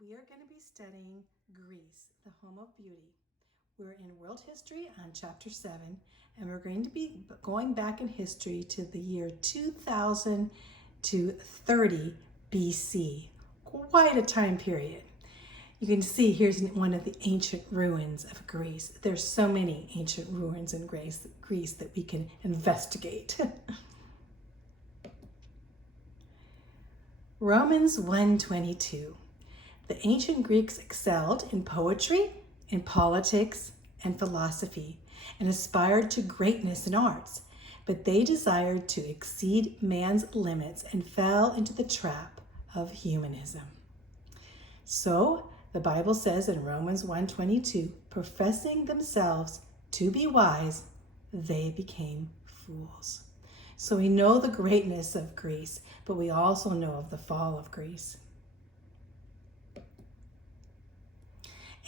We are going to be studying Greece, the home of beauty. We're in world history on chapter 7, and we're going to be going back in history to the year 2000 to 30 BC. Quite a time period. You can see here's one of the ancient ruins of Greece. There's so many ancient ruins in Greece that we can investigate. Romans 1:22. The ancient Greeks excelled in poetry, in politics, and philosophy, and aspired to greatness in arts, but they desired to exceed man's limits and fell into the trap of humanism. So, the Bible says in Romans 1:22, professing themselves to be wise, they became fools. So we know the greatness of Greece, but we also know of the fall of Greece.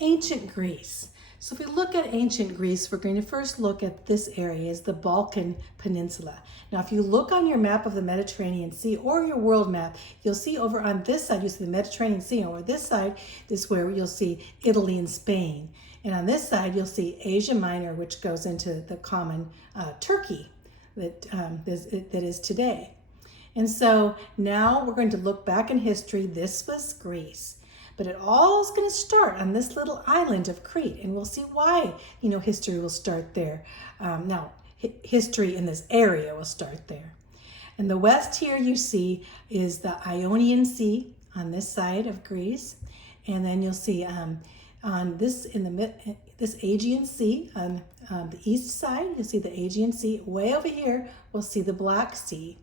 Ancient Greece. So if we look at ancient Greece, we're going to first look at this area is the Balkan Peninsula. Now, if you look on your map of the Mediterranean Sea or your world map, you'll see over on this side, you see the Mediterranean Sea. And over this side, this is where you'll see Italy and Spain. And on this side, you'll see Asia Minor, which goes into the common Turkey that is today. And so now we're going to look back in history. This was Greece. But it all is going to start on this little island of Crete, and we'll see why, history will start there. History in this area will start there. And the west here you see is the Ionian Sea on this side of Greece, and then you'll see on this this Aegean Sea on the east side. You'll see the Aegean Sea. Way over here, we'll see the Black Sea.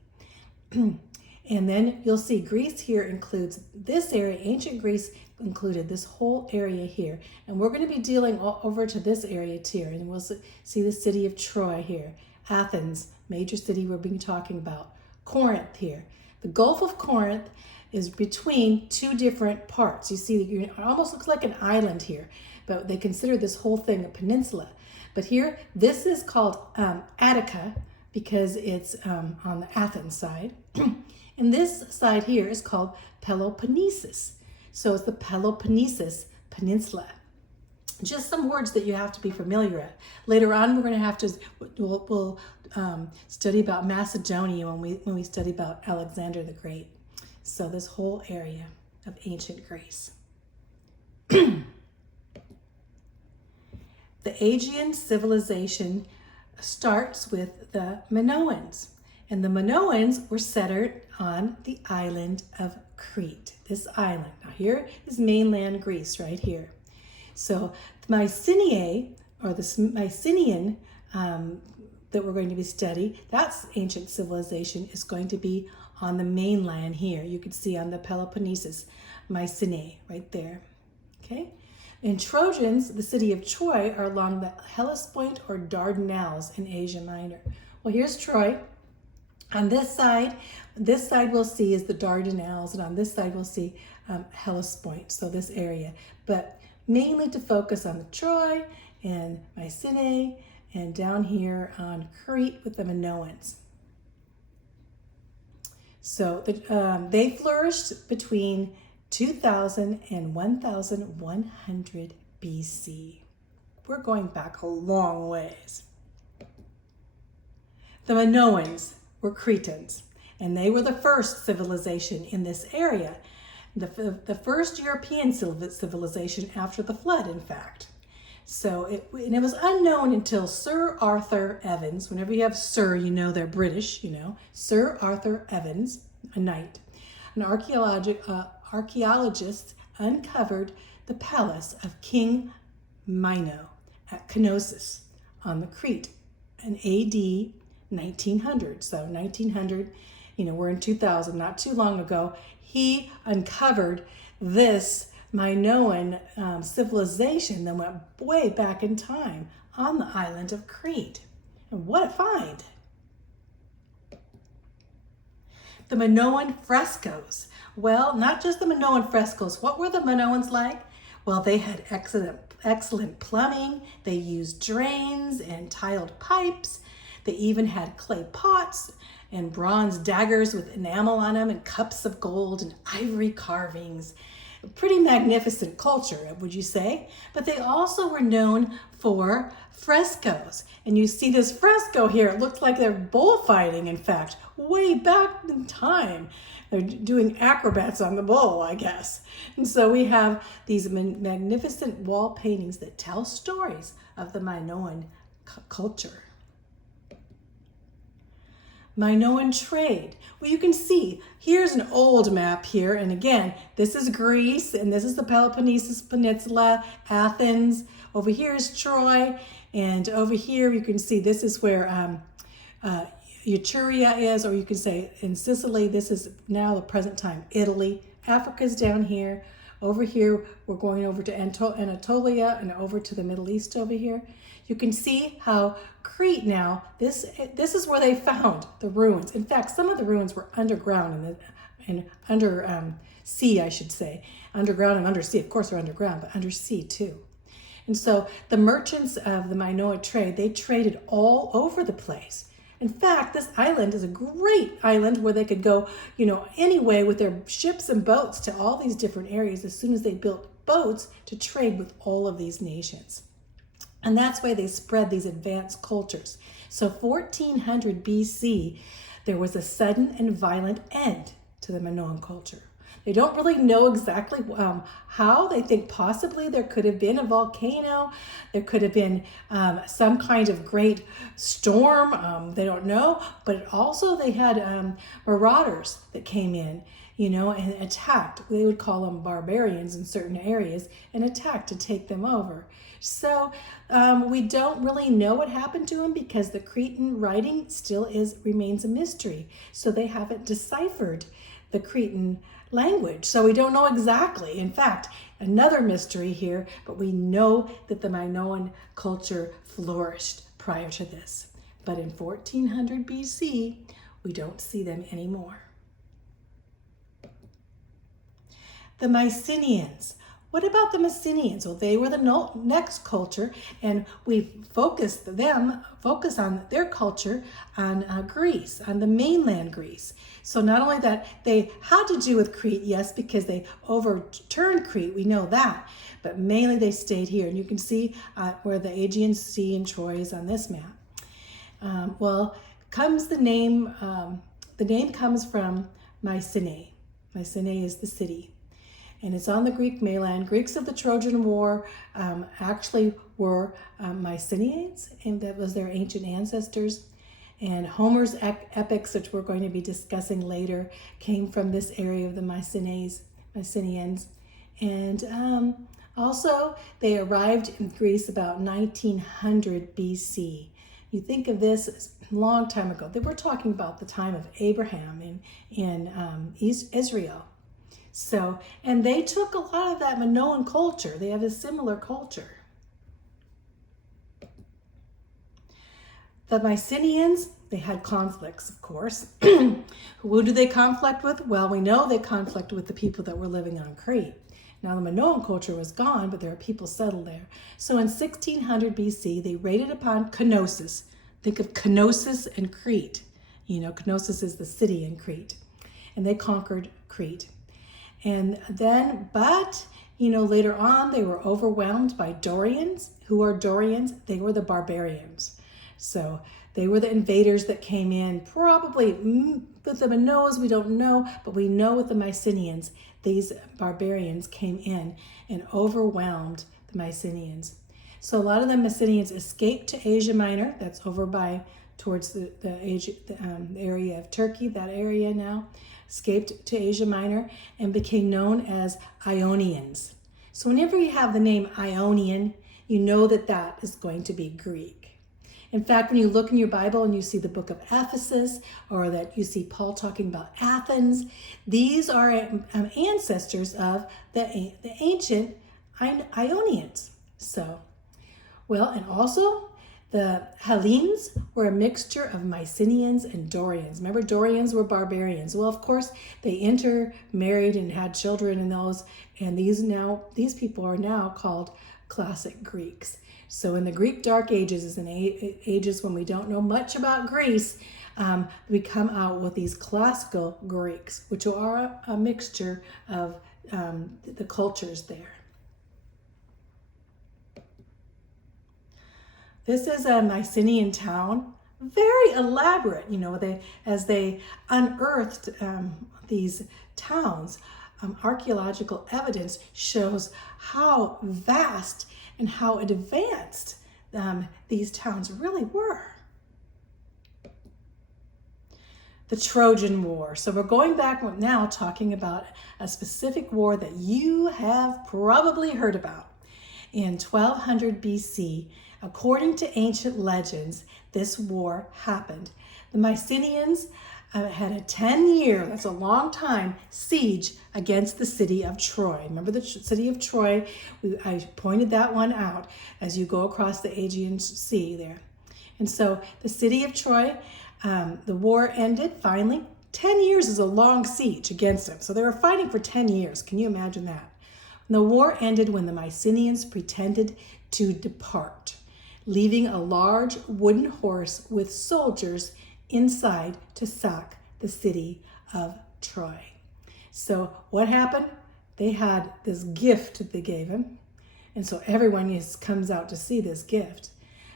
And then you'll see Greece here includes this area. Ancient Greece included this whole area here. And we're going to be dealing over to this area too. And we'll see the city of Troy here. Athens, major city we're being talking about. Corinth here. The Gulf of Corinth is between two different parts. You see, it almost looks like an island here, but they consider this whole thing a peninsula. But here, this is called Attica because it's on the Athens side. And this side here is called Peloponnesus. So it's the Peloponnesus Peninsula. Just some words that you have to be familiar with. Later on, we're going to have to, we'll study about Macedonia when we study about Alexander the Great. So this whole area of ancient Greece. The Aegean civilization starts with the Minoans. And the Minoans were centered on the island of Crete, this island. Now here is mainland Greece right here. So the Mycenae, or the Mycenaean that we're going to be studying, that's ancient civilization, is going to be on the mainland here. You can see on the Peloponnesus, Mycenae right there, okay? And Trojans, the city of Troy, are along the Hellespont or Dardanelles in Asia Minor. Well, here's Troy. On this side we'll see is the Dardanelles, and on this side we'll see Hellespont, so this area. But mainly to focus on the Troy and Mycenae, and down here on Crete with the Minoans. So they flourished between 2000 and 1100 BC. We're going back a long ways. The Minoans were Cretans, and they were the first civilization in this area, the first European civilization after the flood, in fact. So it was unknown until Sir Arthur Evans. Whenever you have Sir, you know they're British, Sir Arthur Evans, a knight, an archaeologist uncovered the palace of King Mino at Knossos on the Crete in AD 1900. So 1900, we're in 2000, not too long ago. He uncovered this Minoan civilization that went way back in time on the island of Crete. And what a find! The Minoan frescoes. Well, not just the Minoan frescoes. What were the Minoans like? Well, they had excellent plumbing. They used drains and tiled pipes. They even had clay pots and bronze daggers with enamel on them and cups of gold and ivory carvings. A pretty magnificent culture, would you say? But they also were known for frescoes. And you see this fresco here. It looks like they're bullfighting, in fact, way back in time. They're doing acrobats on the bull, I guess. And so we have these magnificent wall paintings that tell stories of the Minoan culture. Minoan trade. Well, you can see, here's an old map here. And again, this is Greece, and this is the Peloponnese Peninsula, Athens. Over here is Troy. And over here, you can see this is where Etruria is, or you can say in Sicily, this is now the present time Italy. Africa's down here. Over here, we're going over to Anatolia and over to the Middle East over here. You can see how Crete now, this is where they found the ruins. In fact, some of the ruins were underground and under sea, I should say. Underground and undersea. Of course, they're underground, but undersea too. And so the merchants of the Minoan trade, they traded all over the place. In fact, this island is a great island where they could go, anyway with their ships and boats to all these different areas as soon as they built boats to trade with all of these nations. And that's why they spread these advanced cultures. So 1400 BC, there was a sudden and violent end to the Minoan culture. They don't really know exactly how. They think possibly there could have been a volcano. There could have been some kind of great storm. They don't know. But also they had marauders that came in, and attacked. They would call them barbarians in certain areas and attacked to take them over. So we don't really know what happened to them because the Cretan writing still remains a mystery. So they haven't deciphered the Cretan language. So we don't know exactly. In fact, another mystery here, but we know that the Minoan culture flourished prior to this. But in 1400 BC, we don't see them anymore. The Mycenaeans. What about the Mycenaeans? Well, they were the next culture, and we focus on their culture on Greece, on the mainland Greece. So not only that they had to do with Crete, yes, because they overturned Crete, we know that, but mainly they stayed here. And you can see where the Aegean Sea and Troy is on this map. Comes the name comes from Mycenae. Mycenae is the city. And it's on the Greek mainland. Greeks of the Trojan War actually were Mycenaeans, and that was their ancient ancestors. And Homer's epics, which we're going to be discussing later, came from this area of the Mycenaeans. And also, they arrived in Greece about 1900 BC. You think of this as a long time ago. They were talking about the time of Abraham in Israel. So, and they took a lot of that Minoan culture. They have a similar culture. The Mycenaeans, they had conflicts, of course. Who do they conflict with? Well, we know they conflict with the people that were living on Crete. Now, the Minoan culture was gone, but there are people settled there. So in 1600 BC, they raided upon Knossos. Think of Knossos and Crete. Knossos is the city in Crete. And they conquered Crete. And then, later on, they were overwhelmed by Dorians. Who are Dorians? They were the barbarians. So they were the invaders that came in, probably with the Minoans, we don't know, but we know with the Mycenaeans, these barbarians came in and overwhelmed the Mycenaeans. So a lot of the Mycenaeans escaped to Asia Minor. That's over towards the area of Turkey, that area now. Escaped to Asia Minor and became known as Ionians. So whenever you have the name Ionian, you know that is going to be Greek. In fact, when you look in your Bible and you see the book of Ephesus, or that you see Paul talking about Athens, these are ancestors of the ancient Ionians. And also the Hellenes were a mixture of Mycenaeans and Dorians. Remember, Dorians were barbarians. Well, of course, they intermarried and had children in those, and these people are now called classic Greeks. So in the Greek Dark Ages, is in ages when we don't know much about Greece, we come out with these classical Greeks, which are a mixture of the cultures there. This is a Mycenaean town, very elaborate. You know, as they unearthed these towns, archaeological evidence shows how vast and how advanced these towns really were. The Trojan War. So we're going back now talking about a specific war that you have probably heard about. In 1200 BC, according to ancient legends, this war happened. The Mycenaeans had a 10-year, that's a long time, siege against the city of Troy. Remember the city of Troy? I pointed that one out as you go across the Aegean Sea there. And so the city of Troy, the war ended finally. 10 years is a long siege against them. So they were fighting for 10 years. Can you imagine that? And the war ended when the Mycenaeans pretended to depart, leaving a large wooden horse with soldiers inside to sack the city of Troy. So what happened? They had this gift that they gave him. And so everyone comes out to see this gift.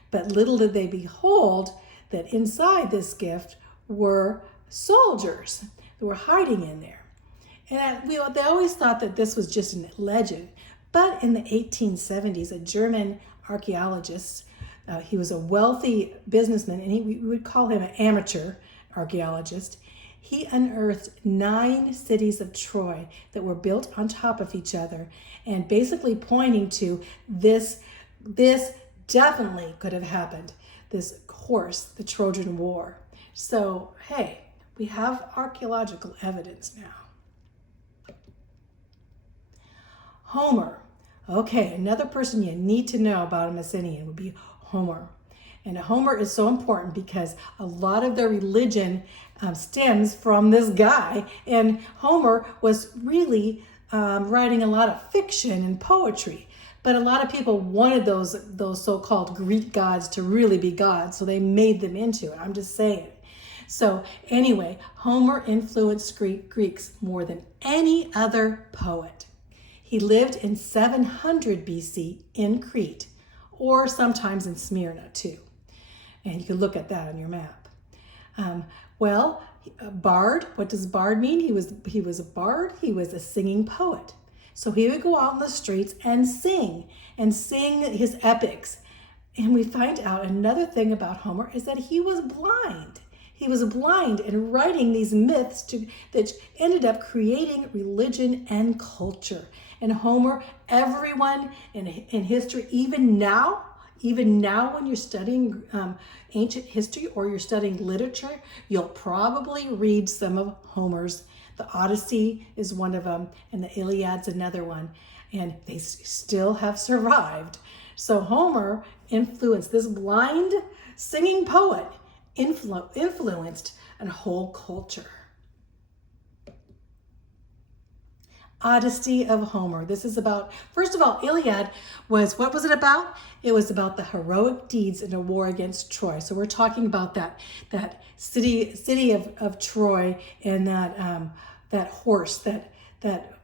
But little did they behold that inside this gift were soldiers that were hiding in there. And they always thought that this was just a legend. But in the 1870s, a German archaeologist, he was a wealthy businessman, and we would call him an amateur archaeologist. He unearthed 9 cities of Troy that were built on top of each other, and basically pointing to this definitely could have happened. This horse, the Trojan War. So, hey, we have archaeological evidence now. Homer. Okay, another person you need to know about a Mycenaean would be Homer. And Homer is so important because a lot of their religion stems from this guy. And Homer was really writing a lot of fiction and poetry. But a lot of people wanted those so-called Greek gods to really be gods, so they made them into it. I'm just saying. So anyway, Homer influenced Greeks more than any other poet. He lived in 700 BC in Crete, or sometimes in Smyrna too. And you can look at that on your map. Bard, what does bard mean? He was a bard, he was a singing poet. So he would go out in the streets and sing his epics. And we find out another thing about Homer is that he was blind. He was blind in writing these myths that ended up creating religion and culture. And Homer, everyone in history, even now when you're studying ancient history or you're studying literature, you'll probably read some of Homer's. The Odyssey is one of them, and the Iliad's another one, and they still have survived. So Homer influenced, this blind singing poet influenced a whole culture. Odyssey of Homer. This is about, first of all, Iliad was, what was it about? It was about the heroic deeds in a war against Troy. So we're talking about that city of Troy, and that horse that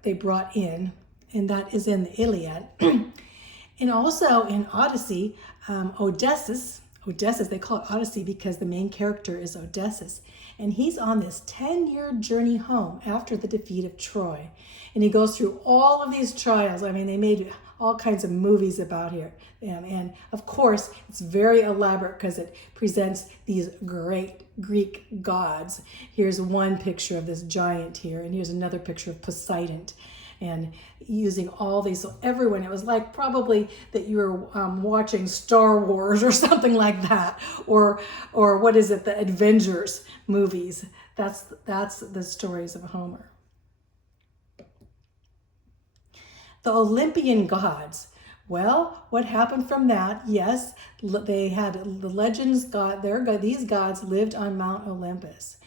they brought in, and that is in the Iliad. And also in Odyssey, Odysseus, they call it Odyssey because the main character is Odysseus. And he's on this 10-year journey home after the defeat of Troy. And he goes through all of these trials. I mean, they made all kinds of movies about here. And of course, it's very elaborate because it presents these great Greek gods. Here's one picture of this giant here, and here's another picture of Poseidon. And using all these, so everyone, it was like probably that you were watching Star Wars or something like that, or what is it, the Avengers movies. That's the stories of Homer. The Olympian gods. Well, what happened from that? Yes, they had the legends. These gods lived on Mount Olympus.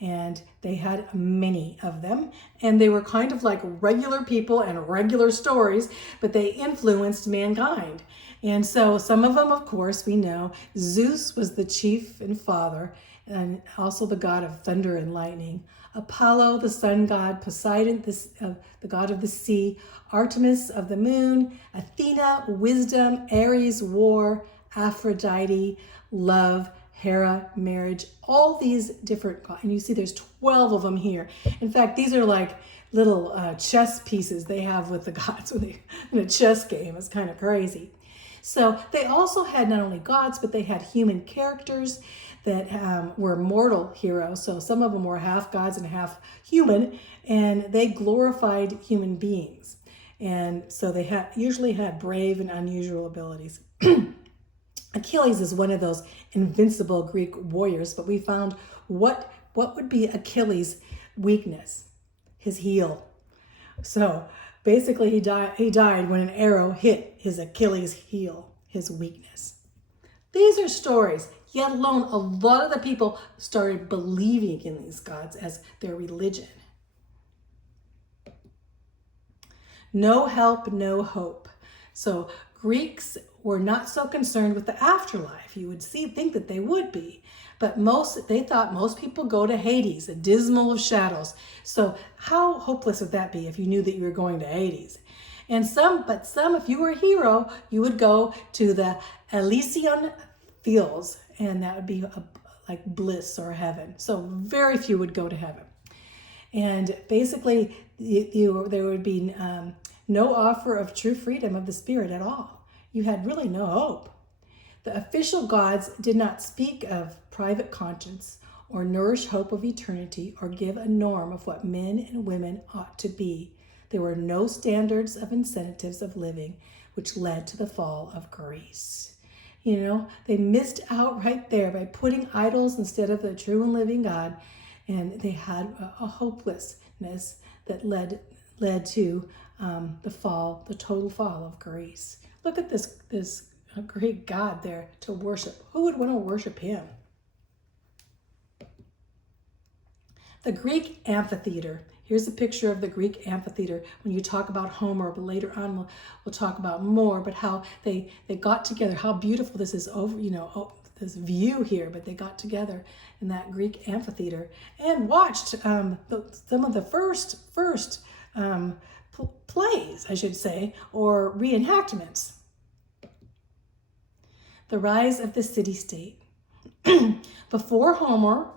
And they had many of them, and they were kind of like regular people and regular stories, but they influenced mankind. And so some of them, of course, we know. Zeus was the chief and father, and also the god of thunder and lightning. Apollo, the sun god, Poseidon, the god of the sea, Artemis of the moon, Athena, wisdom, Ares, war, Aphrodite, love, Hera, marriage, all these different gods. And you see there's 12 of them here. In fact, these are like little chess pieces they have with the gods in a chess game. It's kind of crazy. So they also had not only gods, but they had human characters that were mortal heroes. So some of them were half gods and half human, and they glorified human beings. And so they usually had brave and unusual abilities. Achilles is one of those invincible Greek warriors, but we found what would be Achilles' weakness? His heel. So basically he died when an arrow hit his Achilles heel, his weakness. These are stories, yet alone a lot of the people started believing in these gods as their religion. No help, no hope. So Greeks were not so concerned with the afterlife. You would think that they would be, but they thought most people go to Hades, a dismal of shadows. So how hopeless would that be if you knew that you were going to Hades? And some, if you were a hero, you would go to the Elysian fields, and that would be like bliss or heaven. So very few would go to heaven. And basically, there would be no offer of true freedom of the spirit at all. You had really no hope. The official gods did not speak of private conscience or nourish hope of eternity or give a norm of what men and women ought to be. There were no standards of incentives of living, which led to the fall of Greece. You know, they missed out right there by putting idols instead of the true and living God, and they had a hopelessness that led to the total fall of Greece. Look at this great God there to worship. Who would want to worship him? The Greek amphitheater. Here's a picture of the Greek amphitheater when you talk about Homer, but later on we'll talk about more, but how they got together, how beautiful this is over, this view here, but they got together in that Greek amphitheater and watched some of the first plays, I should say, or reenactments. The rise of the city-state. Before Homer,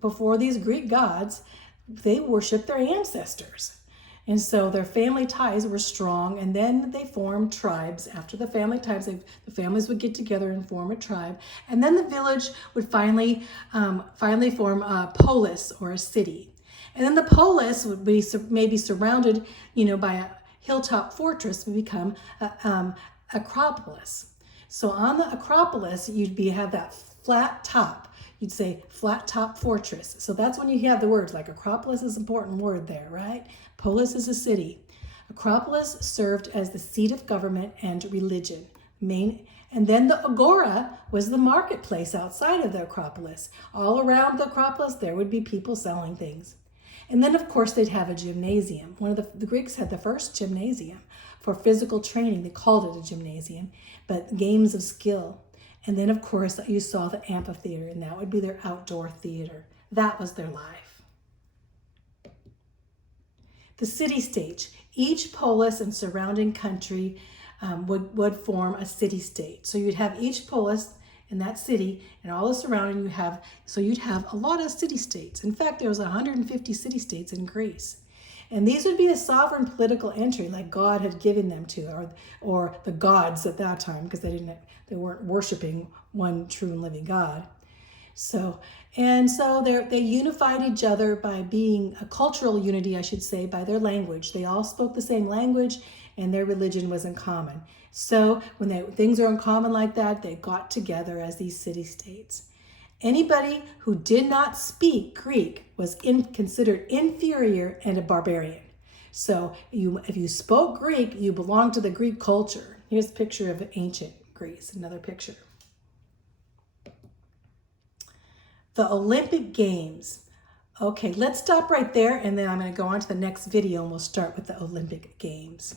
before these Greek gods, they worshiped their ancestors. And so their family ties were strong, and then they formed tribes. After the family ties, the families would get together and form a tribe. And then the village would finally form a polis, or a city. And then the polis would be maybe surrounded, by a hilltop fortress, would become Acropolis. So on the Acropolis, you'd have that flat top. You'd say flat top fortress. So that's when you have the words like Acropolis is an important word there, right? Polis is a city. Acropolis served as the seat of government and religion. And then the Agora was the marketplace outside of the Acropolis. All around the Acropolis, there would be people selling things. And then, of course, they'd have a gymnasium. The Greeks had the first gymnasium for physical training. They called it a gymnasium, but games of skill. And then, of course, you saw the amphitheater, and that would be their outdoor theater. That was their life. The city-state. Each polis and surrounding country would form a city-state. So you'd have each polis in that city, and all the surrounding you'd have a lot of city-states. In fact, there was 150 city-states in Greece. And these would be the sovereign political entry like God had given them to, or the gods at that time, because they weren't worshiping one true and living God. So they unified each other by being a cultural unity, I should say, by their language. They all spoke the same language, and their religion was in common. So when things are in common like that, they got together as these city-states. Anybody who did not speak Greek was considered inferior and a barbarian. So if you spoke Greek, you belonged to the Greek culture. Here's a picture of ancient Greece, another picture. The Olympic Games. Okay, let's stop right there, and then I'm going to go on to the next video, and we'll start with the Olympic Games.